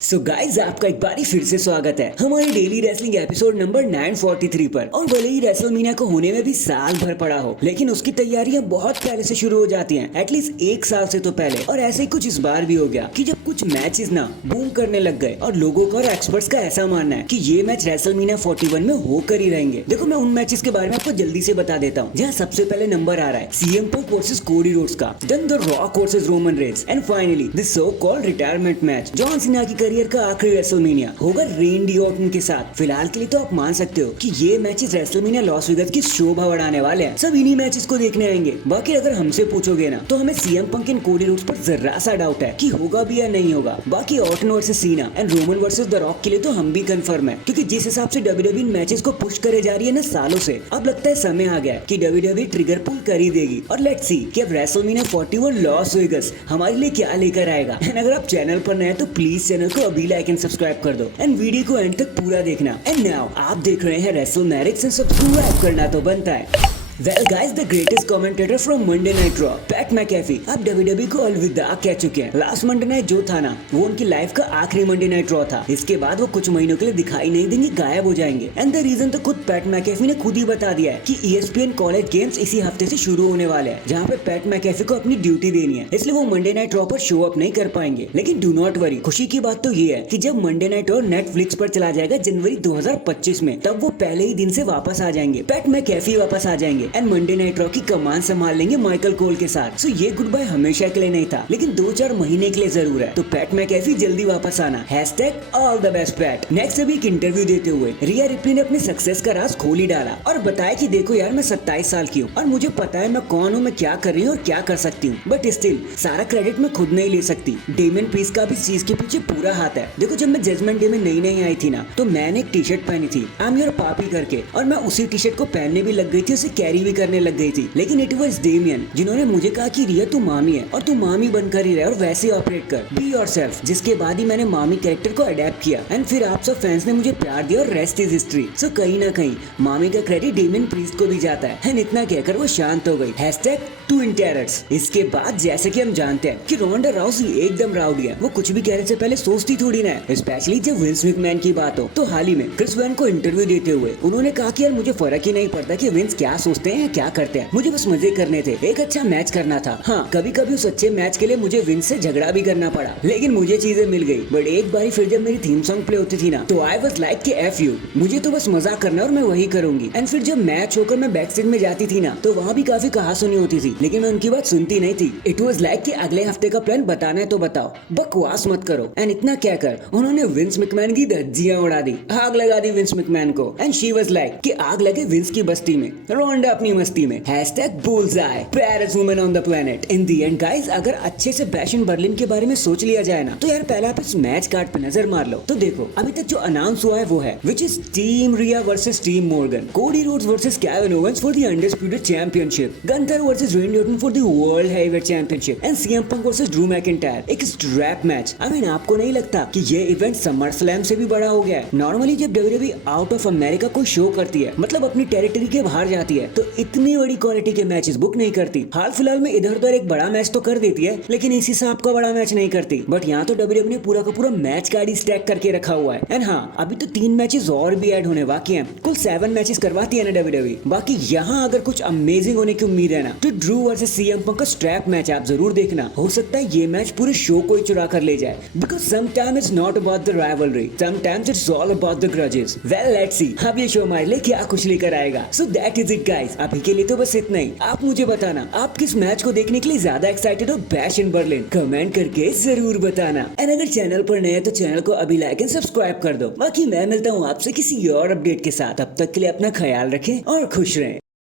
So guys आपका एक बारी फिर से स्वागत है हमारे डेली रेसलिंग एपिसोड नंबर 943 पर। और भले ही रेसलमेनिया को होने में भी साल भर पड़ा हो, लेकिन उसकी तैयारियां बहुत पहले से शुरू हो जाती हैं, एटलीस्ट एक साल से तो पहले। और ऐसे ही कुछ इस बार भी हो गया कि जब कुछ मैचेस ना बूम करने लग गए और लोगों का और एक्सपर्ट्स का ऐसा मानना है कि ये मैच रेसलमेनिया 41 में होकर ही रहेंगे। देखो मैं उन मैचेस के बारे में आपको जल्दी से बता देता हूँ। जहाँ सबसे पहले नंबर आ रहा है CM Punk versus Cody Rhodes का, then the Rock versus Roman Reigns, and finally the so called retirement match John Cena की करियर का आखिरी रेसलमेनिया होगा रेंडी ऑर्टन के साथ। फिलहाल के लिए तो आप मान सकते हो कि ये मैचेस रेसलमेनिया लॉस वेगास की शोभा बढ़ाने वाले हैं। सब इन्हीं मैचेस को देखने आएंगे। बाकी अगर हमसे पूछोगे ना तो हमें CM Punk and Cody Rhodes पर जरा सा डाउट है कि होगा भी या नहीं होगा। बाकी ऑर्टन वर्सेस सीना and Roman versus the rock के लिए तो हम भी कंफर्म है, क्योंकि जिस हिसाब से डब्ल्यूडब्ल्यू मैचेस को पुश करे जा रही है ना सालों से, अब लगता है समय आ गया कि डब्ल्यूडब्ल्यू ट्रिगर पुल कर ही देगी। और लेट्स सी कि अब रेसलमेनिया 41 लॉस वेगास हमारे लिए क्या लेकर आएगा। एंड अगर आप चैनल पर नए हैं तो प्लीज चैनल को अभी लाइक एंड सब्सक्राइब कर दो एंड वीडियो को एंड तक पूरा देखना। एंड नाउ आप देख रहे हैं रेसलमैनिक्स एंड सब्सक्राइब करना तो बनता है। Well guys, the greatest commentator from Monday Night Raw, PAT McAfee अब WWE को अलविदा कह चुके हैं। लास्ट मंडे नाइट जो था ना, वो उनकी लाइफ का आखिरी मंडे नाइट रॉ था। इसके बाद वो कुछ महीनों के लिए दिखाई नहीं देंगे, गायब हो जाएंगे। एंड द रीजन तो खुद पैट मैकेफी ने खुद ही बता दिया है कि ESPN कॉलेज गेम्स इसी हफ्ते से शुरू होने वाले हैं, जहाँ पे पैट मैकेफी को अपनी ड्यूटी देनी है, इसलिए वो मंडे नाइट रॉ पर शो अप नहीं कर पाएंगे। लेकिन डू नॉट वरी, खुशी की बात तो ये है कि जब मंडे नाइट रॉ नेटफ्लिक्स पर चला जाएगा जनवरी 2025 में, तब वो पहले ही दिन से वापस आ जाएंगे। पैट मैकेफी वापस आ जाएंगे एंड मंडे नाइट की कमान संभाल लेंगे माइकल कोल के साथ। सो ये गुड बाय हमेशा के लिए नहीं था, लेकिन 2-4 महीने के लिए जरूर है। तो पैट मैकेफी जल्दी वापस आना। #All the best PAT. Next अभी एक इंटरव्यू देते हुए रिया रिप्ली ने अपने सक्सेस का राज खोल ही डाला और बताया कि देखो यार, मैं 27 साल की हूँ और मुझे पता है मैं कौन हूँ, मैं क्या कर रही हूँ और क्या कर सकती हूँ, बट स्टिल सारा क्रेडिट मैं खुद नहीं ले सकती। डेमियन प्रीस्ट का भी इस चीज के पीछे पूरा हाथ है। देखो जब मैं जजमेंट डे में नई आई थी ना, तो मैंने एक टी शर्ट पहनी थी आई एम योर पापी करके, और मैं उसी टी शर्ट को पहनने भी लग गई थी, उसे कैरी भी करने लग गई थी। लेकिन इट वाज डेमियन जिन्होंने मुझे कहा कि रिया तू मामी है और तू मामी बनकर ही रहे और वैसे ऑपरेट कर, बी योरसेल्फ। जिसके बाद ही मैंने मामी कैरेक्टर को अडेप्ट किया एंड फिर आप सब फैंस ने मुझे प्यार दिया और रेस्ट इज हिस्ट्री। सो कहीं ना कहीं मामी का क्रेडिट डेमियन प्रीस्ट को भी जाता है। एंड इतना कहकर वो शांत हो गई। #2 टेरर्स। इसके बाद जैसे कि हम जानते हैं कि रोंडा राउसी एकदम राउडी है, वो कुछ भी कहने से पहले सोचती थोड़ी ना है, स्पेशली जब विंस मैकमैन की बात हो। तो हाल ही में क्रिस वैन को इंटरव्यू देते हुए उन्होंने कहा कि यार मुझे फर्क ही नहीं पड़ता कि विंस क्या सोचते हैं या क्या करते हैं, मुझे बस मजे करने थे, एक अच्छा मैच करना था। हाँ, कभी कभी उस अच्छे मैच के लिए मुझे विंस से झगड़ा भी करना पड़ा, लेकिन मुझे चीजें मिल गई। बट एक बारी फिर जब मेरी थीम सॉन्ग प्ले होती थी ना, तो आई वाज लाइक कि एफ यू, मुझे तो बस मजाक करना और मैं वही करूंगी। एंड फिर जब मैच होकर मैं बैक स्टेज में जाती थी ना, तो वहाँ भी काफी कहा सुनी होती थी, लेकिन मैं उनकी बात सुनती नहीं थी। इट वाज लाइक कि अगले हफ्ते का प्लान बताना है तो बताओ, बकवास मत करो। एंड इतना कहकर उन्होंने विंस मैकमैन की धज्जियां उड़ा दी, आग लगा दी विंस मैकमैन को। एंड शी वाज लाइक कि आग लगे विंस की बस्ती में, रोंडा अपनी मस्ती में। #bullseye, baddest woman on the planet. In the end guys, अगर अच्छे से बैश इन बर्लिन के बारे में सोच लिया जाए ना, तो यार पहले आप इस मैच कार्ड पे नजर मार लो। तो देखो अभी तक जो अनाउंस हुआ है वो है which is team Rhea versus team Morgan, Cody Rhodes versus Kevin Owens for the undisputed championship, Gunther versus Randy Orton for the world heavyweight championship, and CM Punk versus Drew McIntyre. एक strap match. I mean आपको नहीं लगता कि ये event summer slam से भी बड़ा हो गया है? नॉर्मली जब डब्ल्यूडब्ल्यू आउट ऑफ अमेरिका कोई शो करती है, मतलब अपनी टेरिटरी के बाहर जाती है, तो इतनी बड़ी क्वालिटी के मैचेस बुक नहीं करती। हाल फिलहाल में इधर उधर एक बड़ा मैच तो कर देती है, लेकिन इसी हिसाब का बड़ा मैच नहीं करती। बट यहाँ तो डब्ल्यूडब्ल्यू ने पूरा का पूरा मैच कार्ड स्टैक करके रखा हुआ है। एंड हाँ, अभी तो 3 मैचेस और भी ऐड होने बाकी हैं। कुल 7 मैचेस करवाती है ना डब्ल्यूडब्ल्यू। बाकी यहाँ अगर कुछ अमेजिंग होने की उम्मीद है ना, तो ड्रू वर्सेस सीएम पंक का स्ट्रैप मैच आप जरूर देखना। हो सकता है ये मैच पूरे शो को ही चुरा कर ले जाए, because sometimes it's not about the rivalry, sometimes it's all about the grudges. Well let's see अब ये शो हमारे लिए क्या कुछ लेकर आएगा। So that is it guys, अभी के लिए तो बस इतना ही। आप मुझे बताना आप किस मैच को देखने के लिए ज्यादा एक्साइटेड हो बैश इन बर्लिन, कमेंट करके जरूर बताना। एंड अगर चैनल पर नए हैं तो चैनल को अभी लाइक एंड सब्सक्राइब कर दो। बाकी मैं मिलता हूँ आपसे किसी और अपडेट के साथ, तब तक के लिए अपना ख्याल रखें और खुश रहें।